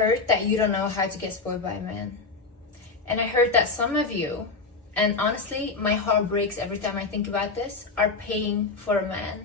heard that you don't know how to get spoiled by a man. And I heard that some of you, and honestly, my heart breaks every time I think about this, are paying for a man.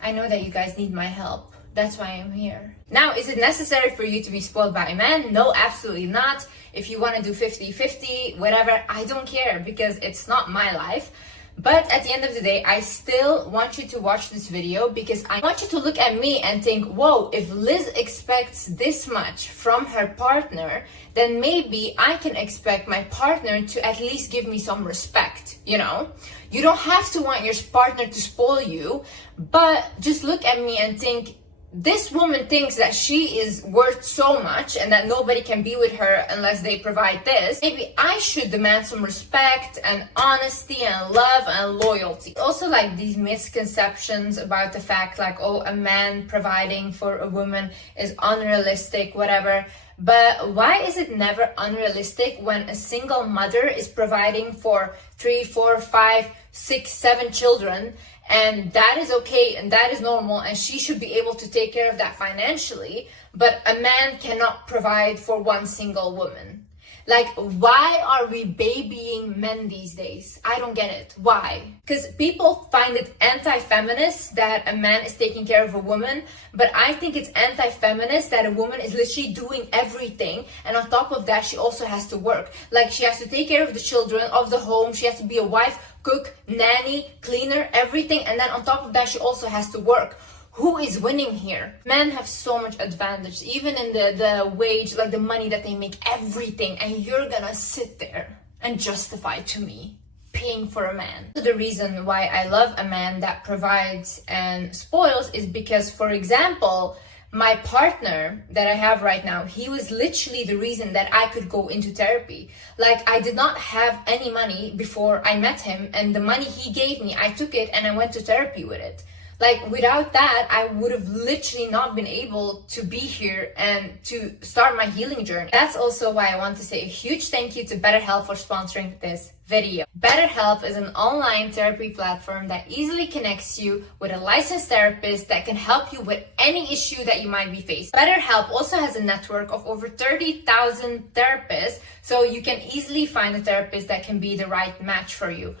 I know that you guys need my help. That's why I'm here. Now, is it necessary for you to be spoiled by a man? No, absolutely not. If you want to do 50-50, whatever, I don't care because it's not my life. But at the end of the day, I still want you to watch this video because I want you to look at me and think, whoa, if Liz expects this much from her partner, then maybe I can expect my partner to at least give me some respect, you know? You don't have to want your partner to spoil you, but just look at me and think, this woman thinks that she is worth so much and that nobody can be with her unless they provide this. Maybe I should demand some respect and honesty and love and loyalty. Also, like these misconceptions about the fact like, oh, a man providing for a woman is unrealistic, whatever. But why is it never unrealistic when a single mother is providing for 3, 4, 5, 6, 7 children? And that is okay and that is normal and she should be able to take care of that financially, but a man cannot provide for one single woman. Like, why are we babying men these days? I don't get it. Why? Because people find it anti-feminist that a man is taking care of a woman, but I think it's anti-feminist that a woman is literally doing everything, and on top of that, she also has to work. Like, she has to take care of the children, of the home, she has to be a wife, cook, nanny, cleaner, everything, and then on top of that, she also has to work. Who is winning here? Men have so much advantage, even in the wage, like the money that they make, everything, and you're gonna sit there and justify to me paying for a man. The reason why I love a man that provides and spoils is because, for example, my partner that I have right now, he was literally the reason that I could go into therapy. Like, I did not have any money before I met him, and the money he gave me, I took it and I went to therapy with it. Like, without that, I would have literally not been able to be here and to start my healing journey. That's also why I want to say a huge thank you to BetterHelp for sponsoring this video. BetterHelp is an online therapy platform that easily connects you with a licensed therapist that can help you with any issue that you might be facing. BetterHelp also has a network of over 30,000 therapists, so you can easily find a therapist that can be the right match for you.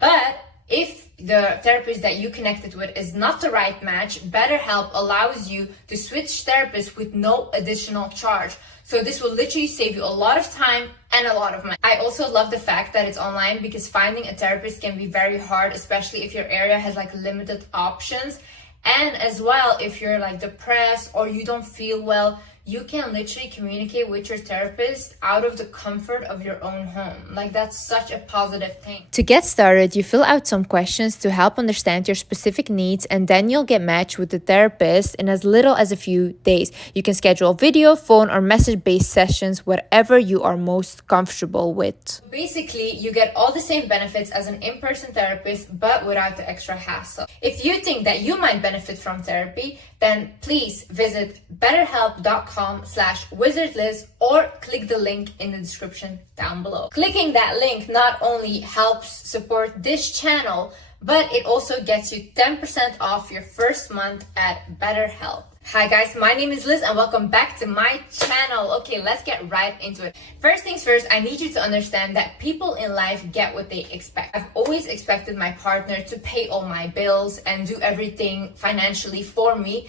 But if the therapist that you connected with is not the right match, BetterHelp allows you to switch therapists with no additional charge. So this will literally save you a lot of time and a lot of money. I also love the fact that it's online because finding a therapist can be very hard, especially if your area has like limited options. And as well, if you're like depressed or you don't feel well, you can literally communicate with your therapist out of the comfort of your own home. Like, that's such a positive thing. To get started, you fill out some questions to help understand your specific needs, and then you'll get matched with the therapist in as little as a few days. You can schedule video, phone, or message-based sessions, whatever you are most comfortable with. Basically, you get all the same benefits as an in-person therapist, but without the extra hassle. If you think that you might benefit from therapy, then please visit betterhelp.com/wizardliz or click the link in the description down below. Clicking that link not only helps support this channel, but it also gets you 10% off your first month at BetterHelp. Hi guys, my name is Liz and welcome back to my channel. Okay, let's get right into it. First things first, I need you to understand that people in life get what they expect. I've always expected my partner to pay all my bills and do everything financially for me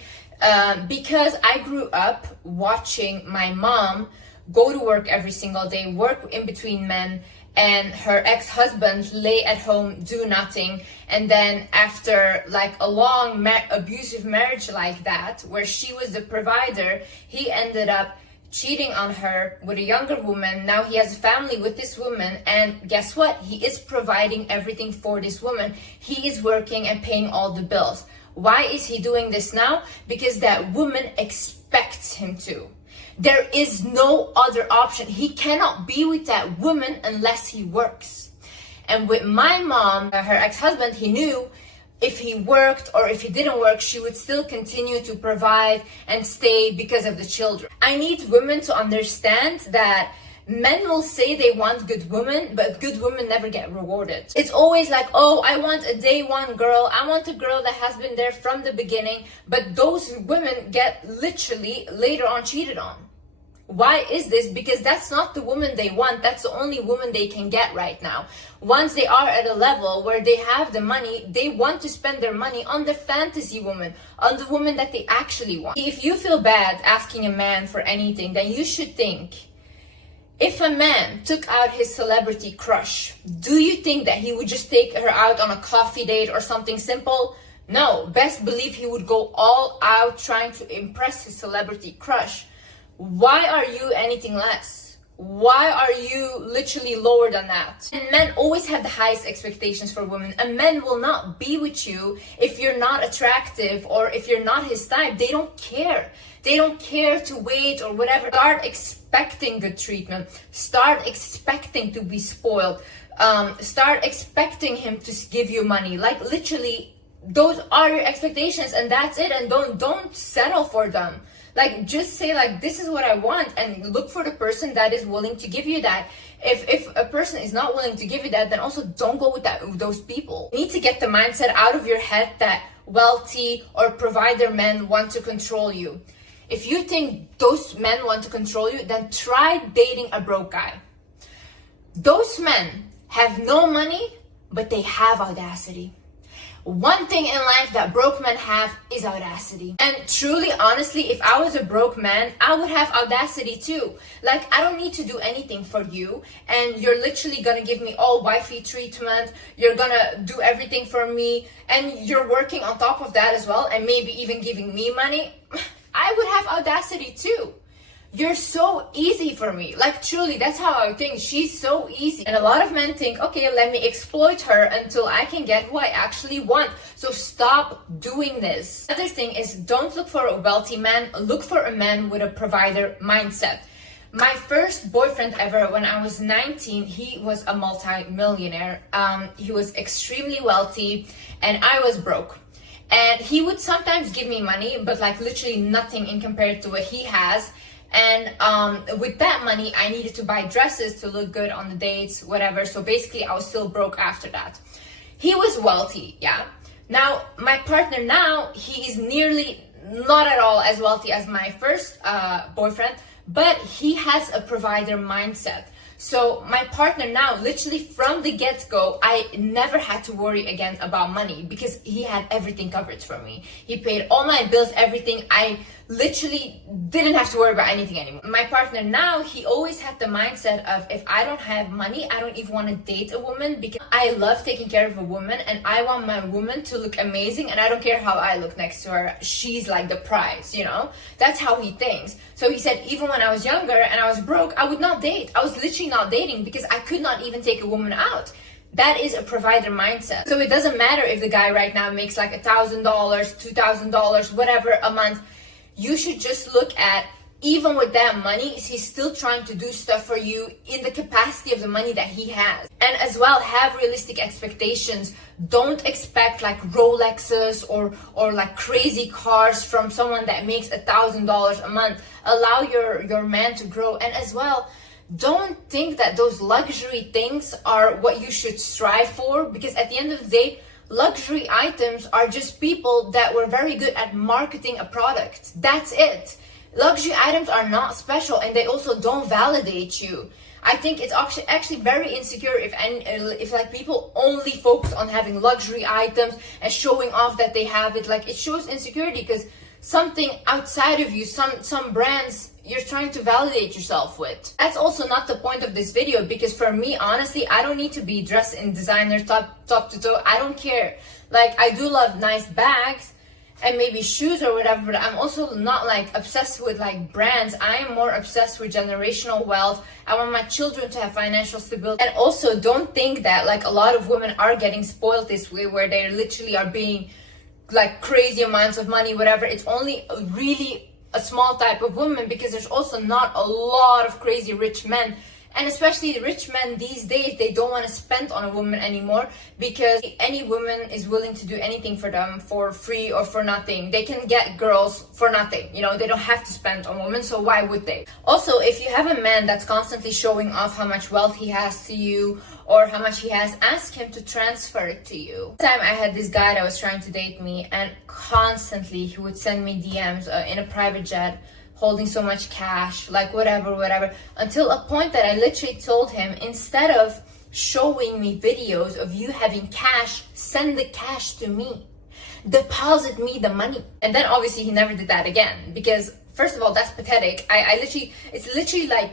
because I grew up watching my mom go to work every single day, work in between men, and her ex-husband lay at home, do nothing. And then after like a long abusive marriage like that, where she was the provider, he ended up cheating on her with a younger woman. Now he has a family with this woman, and guess what? He is providing everything for this woman. He is working and paying all the bills. Why is he doing this now? Because that woman expects him to. There is no other option. He cannot be with that woman unless he works. And with my mom, her ex-husband, he knew if he worked or if he didn't work, she would still continue to provide and stay because of the children. I need women to understand that Men will say they want good women, but good women never get rewarded. It's always like, oh, I want a day one girl. I want a girl that has been there from the beginning. But those women get literally later on cheated on. Why is this? Because that's not the woman they want. That's the only woman they can get right now. Once they are at a level where they have the money, they want to spend their money on the fantasy woman, on the woman that they actually want. If you feel bad asking a man for anything, then you should think, if a man took out his celebrity crush, do you think that he would just take her out on a coffee date or something simple? No, best believe he would go all out trying to impress his celebrity crush. Why are you anything less? Why are you literally lower than that? And men always have the highest expectations for women. A man will not be with you if you're not attractive or if you're not his type. They don't care. They don't care to wait or whatever. Start expecting good treatment. Start expecting to be spoiled. Start expecting him to give you money. Like literally, those are your expectations and that's it. And don't settle for them. Like, just say, like, this is what I want, and look for the person that is willing to give you that. If a person is not willing to give you that, then also don't go with those people. You need to get the mindset out of your head that wealthy or provider men want to control you. If you think those men want to control you, then try dating a broke guy. Those men have no money, but they have audacity. One thing in life that broke men have is audacity. And truly, honestly, if I was a broke man, I would have audacity too. Like, I don't need to do anything for you, and you're literally gonna give me all wifey treatment, you're gonna do everything for me, and you're working on top of that as well, and maybe even giving me money. I would have audacity too. You're so easy for me. Like, truly, that's how I think. She's so easy. And a lot of men think, okay, let me exploit her until I can get who I actually want. So stop doing this. Another thing is, don't look for a wealthy man. Look for a man with a provider mindset. My first boyfriend ever, when I was 19, he was a multi-millionaire. He was extremely wealthy and I was broke. And he would sometimes give me money, but like literally nothing in compared to what he has. And with that money, I needed to buy dresses to look good on the dates, whatever. So basically, I was still broke after that. He was wealthy, yeah. Now, my partner now, he is nearly not at all as wealthy as my first boyfriend, but he has a provider mindset. So my partner now, literally from the get-go, I never had to worry again about money because he had everything covered for me. He paid all my bills, everything. I literally didn't have to worry about anything anymore. My partner now, he always had the mindset of, if I don't have money, I don't even want to date a woman because I love taking care of a woman and I want my woman to look amazing and I don't care how I look next to her. She's like the prize, you know? That's how he thinks. So he said, even when I was younger and I was broke, I would not date. I was literally not dating because I could not even take a woman out. That is a provider mindset. So it doesn't matter if the guy right now makes like $1,000, $2,000, whatever a month. You should just look at, even with that money, he's still trying to do stuff for you in the capacity of the money that he has. And as well, have realistic expectations. Don't expect like Rolexes or like crazy cars from someone that makes $1,000 a month. Allow your man to grow. And as well, don't think that those luxury things are what you should strive for, because at the end of the day, luxury items are just people that were very good at marketing a product. That's it. Luxury items are not special and they also don't validate you. I think it's actually very insecure if like people only focus on having luxury items and showing off that they have it. Like, it shows insecurity because something outside of you, some brands you're trying to validate yourself with. That's also not the point of this video, because for me, honestly, I don't need to be dressed in designer top to toe. I don't care. Like, I do love nice bags and maybe shoes or whatever, but I'm also not like obsessed with like brands. I am more obsessed with generational wealth. I want my children to have financial stability. And also, don't think that like a lot of women are getting spoiled this way, where they literally are being like crazy amounts of money, whatever. It's only really a small type of woman, because there's also not a lot of crazy rich men. And especially the rich men these days, they don't want to spend on a woman anymore, because any woman is willing to do anything for them for free or for nothing. They can get girls for nothing, you know, they don't have to spend on women, so why would they? Also, if you have a man that's constantly showing off how much wealth he has to you or how much he has, ask him to transfer it to you. One time I had this guy that was trying to date me, and constantly he would send me DMs in a private jet, holding so much cash, like whatever, until a point that I literally told him, instead of showing me videos of you having cash, send the cash to me. Deposit me the money. And then obviously he never did that again, because first of all, that's pathetic. It's literally like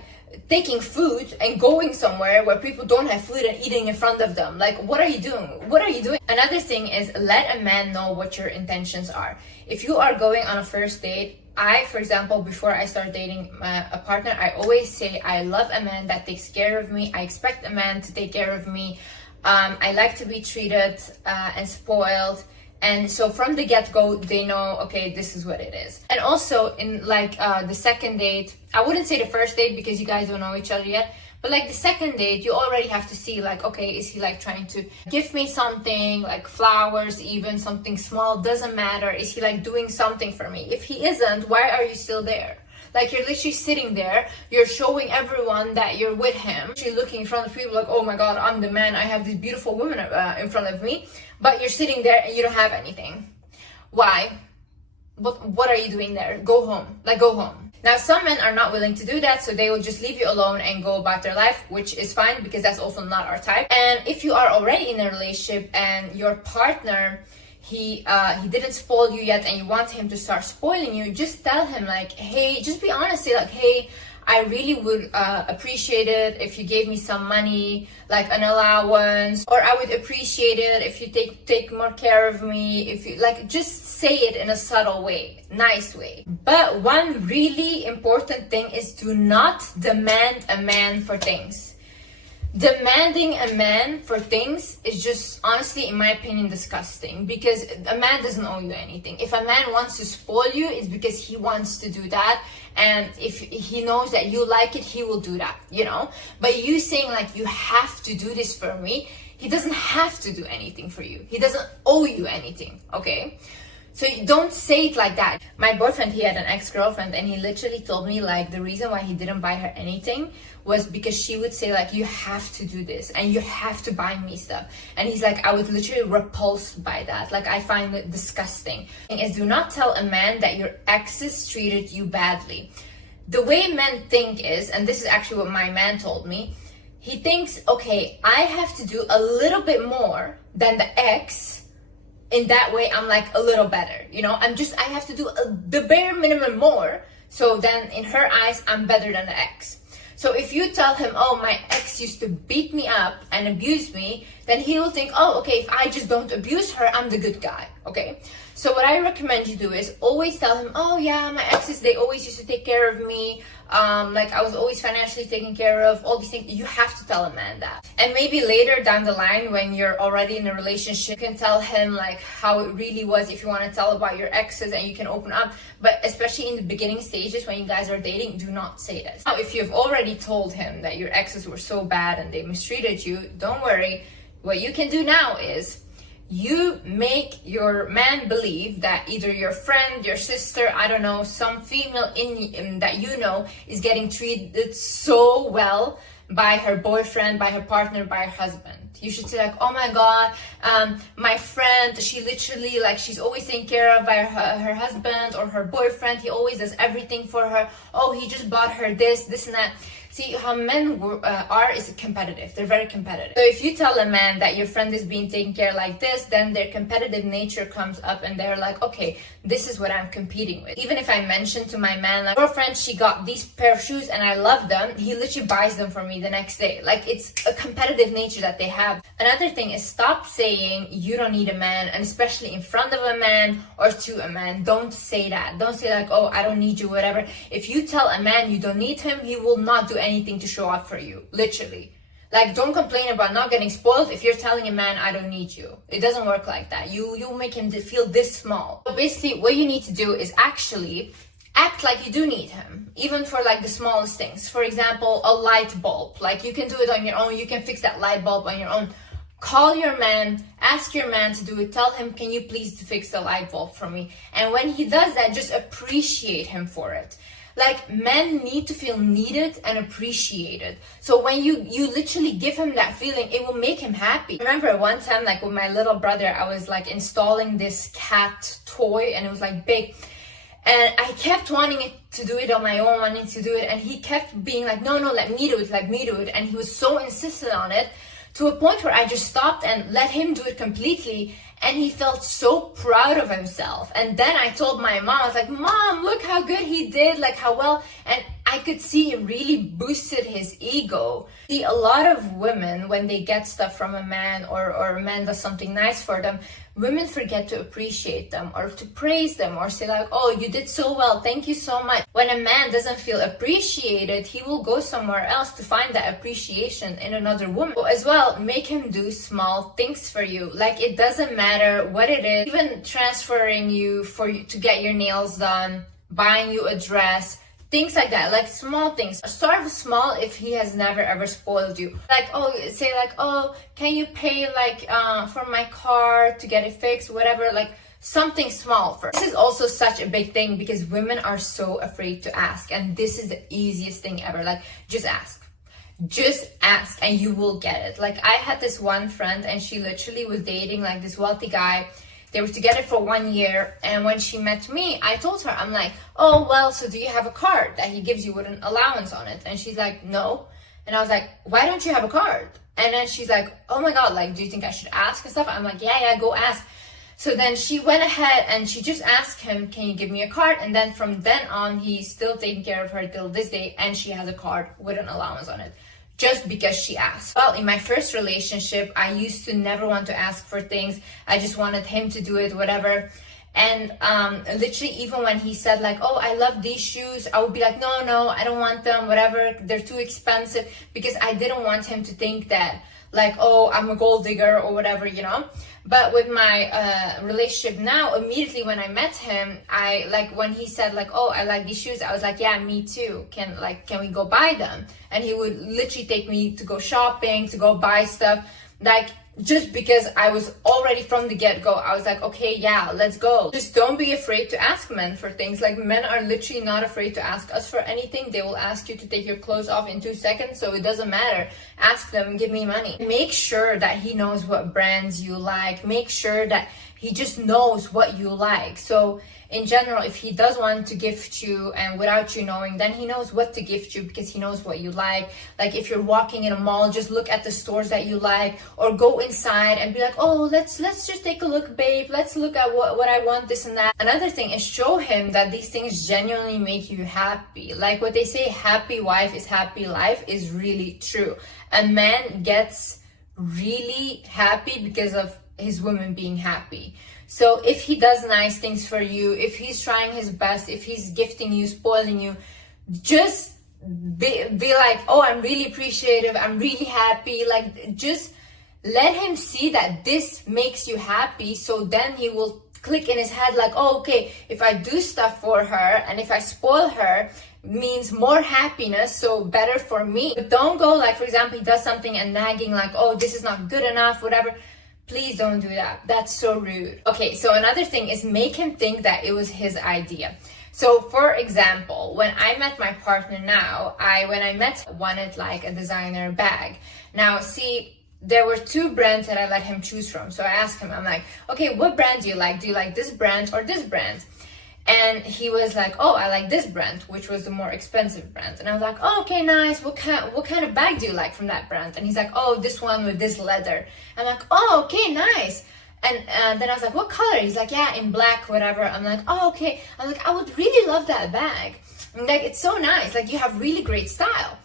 taking food and going somewhere where people don't have food and eating in front of them. Like, what are you doing? What are you doing? Another thing is, let a man know what your intentions are. If you are going on a first date, for example, before I start dating a partner, I always say I love a man that takes care of me. I expect a man to take care of me. I like to be treated and spoiled. And so from the get-go, they know, okay, this is what it is. And also in like the second date, I wouldn't say the first date because you guys don't know each other yet, but like the second date, you already have to see like, okay, is he like trying to give me something, like flowers, even something small, doesn't matter. Is he like doing something for me? If he isn't, why are you still there? Like, you're literally sitting there, you're showing everyone that you're with him. You're looking in front of people like, oh my God, I'm the man, I have this beautiful woman in front of me. But you're sitting there and you don't have anything. Why? What are you doing there? Go home. Like, go home. Now, some men are not willing to do that, so they will just leave you alone and go about their life, which is fine because that's also not our type. And if you are already in a relationship and your partner, he didn't spoil you yet and you want him to start spoiling you, just tell him like, hey, just be honest, say like, hey, I really would appreciate it if you gave me some money, like an allowance, or I would appreciate it if you take more care of me. If you like, just say it in a subtle way, nice way. But one really important thing is, do not demand a man for things. Demanding a man for things is just, honestly, in my opinion, disgusting, because a man doesn't owe you anything. If a man wants to spoil you, it's because he wants to do that, and if he knows that you like it, he will do that, you know. But you saying like, you have to do this for me, he doesn't have to do anything for you. He doesn't owe you anything, okay? So don't say it like that. My boyfriend, he had an ex-girlfriend, and he literally told me like the reason why he didn't buy her anything was because she would say like, you have to do this and you have to buy me stuff. And he's like, I was literally repulsed by that. Like, I find it disgusting. Is, do not tell a man that your exes treated you badly. The way men think is, and this is actually what my man told me, he thinks, okay, I have to do a little bit more than the ex. In that way, I'm like a little better, you know. I have to do the bare minimum more. So then in her eyes, I'm better than the ex. So if you tell him, oh, my ex used to beat me up and abuse me, then he will think, oh, okay, if I just don't abuse her, I'm the good guy, okay? So what I recommend you do is always tell him, oh yeah, my exes, they always used to take care of me. Like, I was always financially taken care of, all these things. You have to tell a man that. And maybe later down the line, when you're already in a relationship, you can tell him like how it really was, if you want to tell about your exes, and you can open up. But especially in the beginning stages when you guys are dating, do not say this. Now, if you've already told him that your exes were so bad and they mistreated you, don't worry. What you can do now is, you make your man believe that either your friend, your sister, I don't know, some female in that you know is getting treated so well by her boyfriend, by her partner, by her husband. You should say like, oh my God, my friend, she literally, like, she's always taken care of by her husband or her boyfriend. He always does everything for her. Oh, he just bought her this and that. See, how men are is competitive. They're very competitive. So if you tell a man that your friend is being taken care like this, then their competitive nature comes up and they're like, okay, this is what I'm competing with. Even if I mention to my man, like, girlfriend, she got these pair of shoes and I love them, he literally buys them for me the next day. Like, it's a competitive nature that they have. Another thing is, stop saying you don't need a man, and especially in front of a man or to a man. Don't say that. Don't say like, oh, I don't need you, whatever. If you tell a man you don't need him, he will not do anything to show up for you, literally. Like, don't complain about not getting spoiled if you're telling a man, I don't need you. It doesn't work like that. You make him feel this small. So basically, what you need to do is actually act like you do need him, even for like the smallest things. For example, a light bulb. Like, you can do it on your own. You can fix that light bulb on your own. Call your man, ask your man to do it. Tell him, can you please fix the light bulb for me? And when he does that, just appreciate him for it. Like, men need to feel needed and appreciated. So when you literally give him that feeling, it will make him happy. I remember one time, like with my little brother, I was like installing this cat toy, and it was like big. And I kept wanting it to do it on my own, wanting to do it. And he kept being like, no, let me do it, let me do it. And he was so insistent on it, to a point where I just stopped and let him do it completely. And he felt so proud of himself. And then I told my mom, I was like, Mom, look how good he did, like how well. And I could see it really boosted his ego. See, a lot of women, when they get stuff from a man, or a man does something nice for them, women forget to appreciate them or to praise them or say like, oh, you did so well, thank you so much. When a man doesn't feel appreciated, he will go somewhere else to find that appreciation in another woman. So as well, make him do small things for you. Like, it doesn't matter what it is, even transferring you to get your nails done, buying you a dress, things like that, like small things. Start small if he has never ever spoiled you. Like, oh, say like, oh, can you pay like for my car to get it fixed, whatever, like something small first. This is also such a big thing because women are so afraid to ask, and this is the easiest thing ever. Like, just ask. Just ask and you will get it. Like, I had this one friend, and she literally was dating like this wealthy guy. They were together for 1 year, and when she met me, I told her, I'm like, oh, well, so do you have a card that he gives you with an allowance on it? And she's like, no. And I was like, why don't you have a card? And then she's like, oh my God, like, do you think I should ask and stuff? I'm like, yeah, go ask. So then she went ahead and she just asked him, can you give me a card? And then from then on, he's still taking care of her till this day, and she has a card with an allowance on it, just because she asked. Well, in my first relationship, I used to never want to ask for things. I just wanted him to do it, whatever. And literally, even when he said like, oh, I love these shoes, I would be like, no, I don't want them, whatever, they're too expensive, because I didn't want him to think that like, oh, I'm a gold digger or whatever, you know. But with my relationship now, immediately when I met him, I like, when he said like, oh, I like these shoes, I was like, yeah, me too. Can we go buy them? And he would literally take me to go shopping, to go buy stuff, like, just because I was already from the get-go, I was like, okay, yeah, let's go. Just don't be afraid to ask men for things. Like, men are literally not afraid to ask us for anything. They will ask you to take your clothes off in 2 seconds, so it doesn't matter. Ask them, give me money. Make sure that he knows what brands you like. Make sure that he just knows what you like. So in general, if he does want to gift you and without you knowing, then he knows what to gift you because he knows what you like. Like, if you're walking in a mall, just look at the stores that you like, or go inside and be like, oh, let's just take a look, babe. Let's look at what I want, this and that. Another thing is show him that these things genuinely make you happy. Like what they say, happy wife is happy life, is really true. A man gets really happy because of his woman being happy. So if he does nice things for you, if he's trying his best, if he's gifting you, spoiling you, just be like, oh, I'm really appreciative, I'm really happy. Like, just let him see that this makes you happy. So then he will click in his head like, oh, okay, if I do stuff for her and if I spoil her, means more happiness, so better for me. But don't go like, for example, he does something and nagging like, oh, this is not good enough, whatever. Please don't do that. That's so rude. Okay, so another thing is make him think that it was his idea. So for example, when I met my partner now, when I wanted like a designer bag. Now see, there were 2 brands that I let him choose from. So I asked him, I'm like, okay, what brand do you like? Do you like this brand or this brand? And he was like, oh, I like this brand, which was the more expensive brand. And I was like, oh, okay, nice. What kind of bag do you like from that brand? And he's like, oh, this one with this leather. I'm like, oh, okay, nice. And then I was like, what color? He's like, yeah, in black, whatever. I'm like, oh, okay. I'm like, I would really love that bag. I'm like, it's so nice. Like, you have really great style.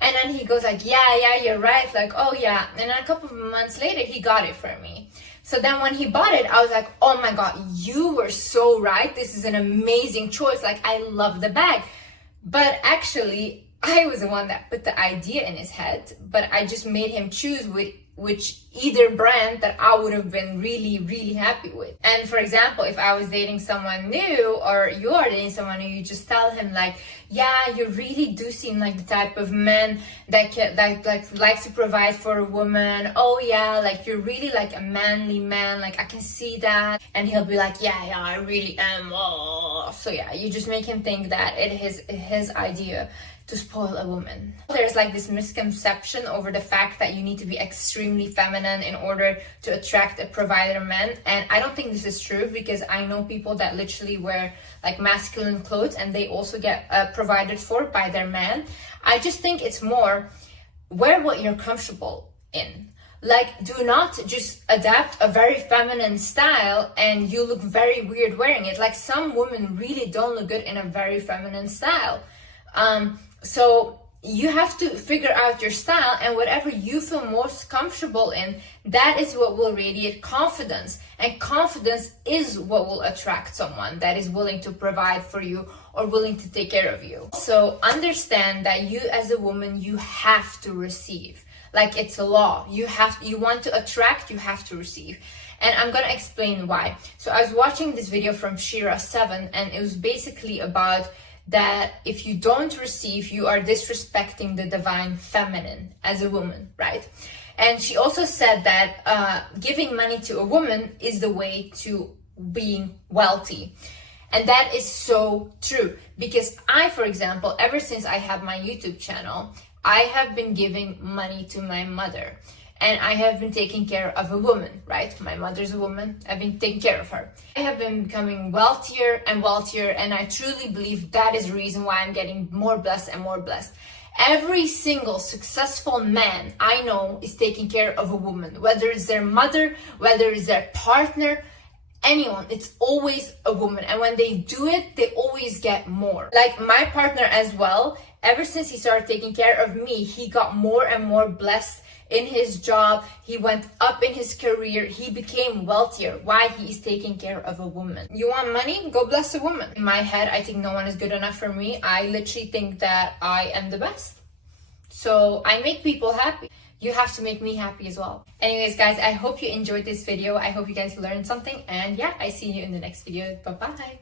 And then he goes like, yeah, you're right. Like, oh, yeah. And then a couple of months later, he got it for me. So then when he bought it, I was like, oh my God, you were so right. This is an amazing choice. Like, I love the bag. But actually, I was the one that put the idea in his head, but I just made him choose which either brand that I would have been really, really happy with. And for example, if I was dating someone new, or you are dating someone new, you just tell him like, yeah, you really do seem like the type of man that likes to provide for a woman. Oh yeah, like you're really like a manly man, like I can see that. And he'll be like, yeah, I really am. Oh. So yeah, you just make him think that it is his idea to spoil a woman. There's like this misconception over the fact that you need to be extremely feminine in order to attract a provider man, and I don't think this is true, because I know people that literally wear like masculine clothes and they also get provided for by their man. I just think it's more, wear what you're comfortable in. Like, do not just adapt a very feminine style and you look very weird wearing it. Like, some women really don't look good in a very feminine style. So you have to figure out your style, and whatever you feel most comfortable in, that is what will radiate confidence. And confidence is what will attract someone that is willing to provide for you or willing to take care of you. So understand that you as a woman, you have to receive. Like, it's a law. You want to attract, you have to receive. And I'm gonna explain why. So I was watching this video from Shira7, and it was basically about that if you don't receive, you are disrespecting the divine feminine as a woman, right? And she also said that giving money to a woman is the way to being wealthy. And that is so true, because I, for example, ever since I have my YouTube channel, I have been giving money to my mother. And I have been taking care of a woman, right? My mother's a woman. I've been taking care of her. I have been becoming wealthier and wealthier, and I truly believe that is the reason why I'm getting more blessed and more blessed. Every single successful man I know is taking care of a woman, whether it's their mother, whether it's their partner, anyone, it's always a woman. And when they do it, they always get more. Like my partner as well, ever since he started taking care of me, he got more and more blessed in his job. He went up in his career. He became wealthier. Why? He is taking care of a woman. You want money? Go bless a woman. In my head, I think no one is good enough for me. I literally think that I am the best. So I make people happy. You have to make me happy as well. Anyways, guys, I hope you enjoyed this video. I hope you guys learned something. And yeah, I see you in the next video. Bye-bye.